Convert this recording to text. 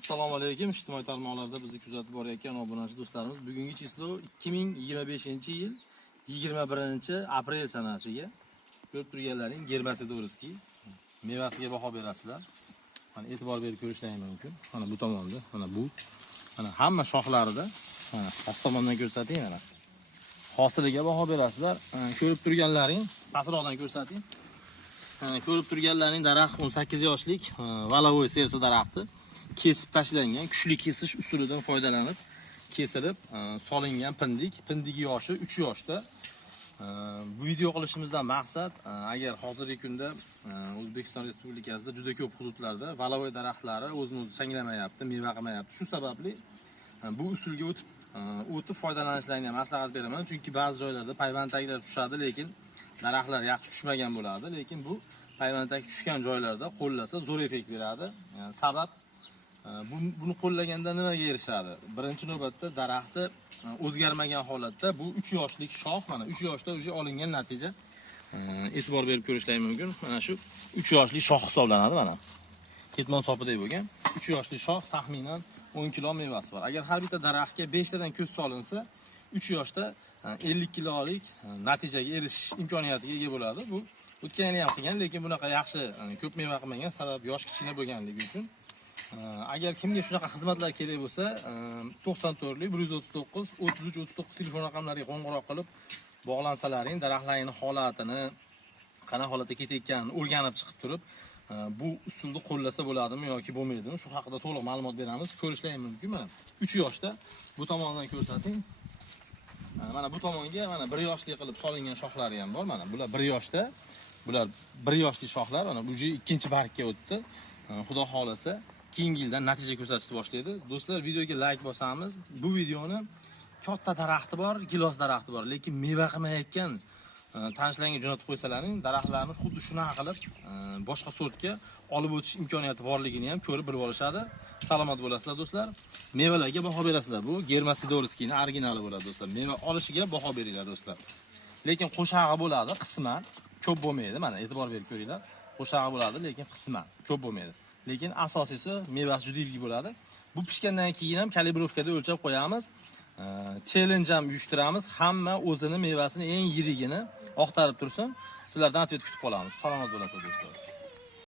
Assalomu alaykum. Ijtimoiy tarmoqlarda bizni kuzatib borayotgan obunachi do'stlarimiz, bugungi chislo 2025-yil 21-aprel sanasiga ko'rib turganlaring Germasidorskiy mevasiga baho berasizlar. Mana e'tibor berib ko'rishlaring mumkin. Mana bu tomonda, mana bu. Mana hamma shoxlarida, mana past tomondan ko'rsating mana. Hosiliga baho berasizlar. Ko'rib turganlaring, pastroqdan ko'rsating. Ko'rib turganlaring daraxt 18 yoshlik Valovoy sersa daraxti. Kesib tashlangan, kuchli kesish usulidan foydalanib kesilib solingan pindik yoshi 3 yoshda. Bu video qilishimizdan maqsad, agar hozirgi kunda O'zbekiston Respublikasida juda ko'p hududlarda Valovoy daraxtlari o'zini changlamayapti, meva qilmayapti. Shu sababli bu usulga o'tib foydalanishlarini maslahat beraman, chunki ba'zi joylarda payvandaklar tushadi, lekin daraxtlar yaxshi tushmagan bo'ladi, lekin bu payvandak tushgan joylarda qo'llasa zo'r effekt beradi. Sabab buni qo'llaganda nimaga erishadi? Birinchi navbatda daraxtni o'zgarmagan holatda bu 3 yoshlik shox, mana 3 yoshda o'sha olingan natija. E'tibor berib ko'rishlaring mumkin. Mana shu 3 yoshli shox hisoblanadi mana. Ketmon sopidek bo'lgan 3 yoshli shox, taxminan 10 kilo mevasi bor. Agar har bitta daraxtga 5 tadan ko'z solinsa, 3 yoshda 50 kilolik natijaga erishish imkoniyatiga ega bo'ladi. Bu o'tgan yili ham qilgan, lekin bunaqa yaxshi ko'p meva qilmagan, sabab yosh kichkina bo'lganligi uchun. Agar kimga shunaqa xizmatlar kerak bo'lsa, 94 139 33 39 telefon raqamlariga qo'ng'iroq qilib bog'lansalaring, daraxtlarning holatini, qanaqa holatda ketayotganini o'rganib chiqib turib, bu usulni qo'llasa bo'ladimi yoki bo'lmaydimi, shu haqida to'liq ma'lumot beramiz. Ko'rishlaring mumkin. Mana 3 yoshda bu tomondan ko'rsating. Mana bu tomonga mana 1 yoshli qilib solingan shoxlari ham bor. Mana bular 1 yoshda. Bular 1 yoshli shoxlar, mana bu ikkinchi bargga o'tdi. Xudo xolasa keyingi yildan natija ko'rsatishni boshlaydi. Do'stlar, videoga like bosamiz. Bu videoni katta daraxti bor, gilos daraxti bor, lekin meva qilmayotgan tanishlarga jo'natib qo'ysalaring, daraxtlarni xuddi shunaqa qilib boshqa sortga olib o'tish imkoniyati borligini ham ko'rib bilib olishadi. Salomat bo'lasizlar do'stlar. Mevalarga baho berasizlar. Bu Germasidorskiyning originali bo'ladi do'stlar. Meva olishiga baho beringlar do'stlar. Lekin qo'shag'i bo'ladi, qisman, ko'p bo'lmaydi. Mana e'tibor berib ko'ringlar. Qo'shag'i bo'ladi, lekin qisman, ko'p bo'lmaydi. Lekin asosiysi mevasi juda yilgi bo'ladi. Bu pishgandan keyin ham kalibrovkada o'lchab qo'yamiz. Challenge ham uyushtiramiz. Hamma o'zini mevasini eng yirigini oqtarib tursin. Sizlardan atvet kutib qolamiz. Salomat bo'lasizlar do'stlar.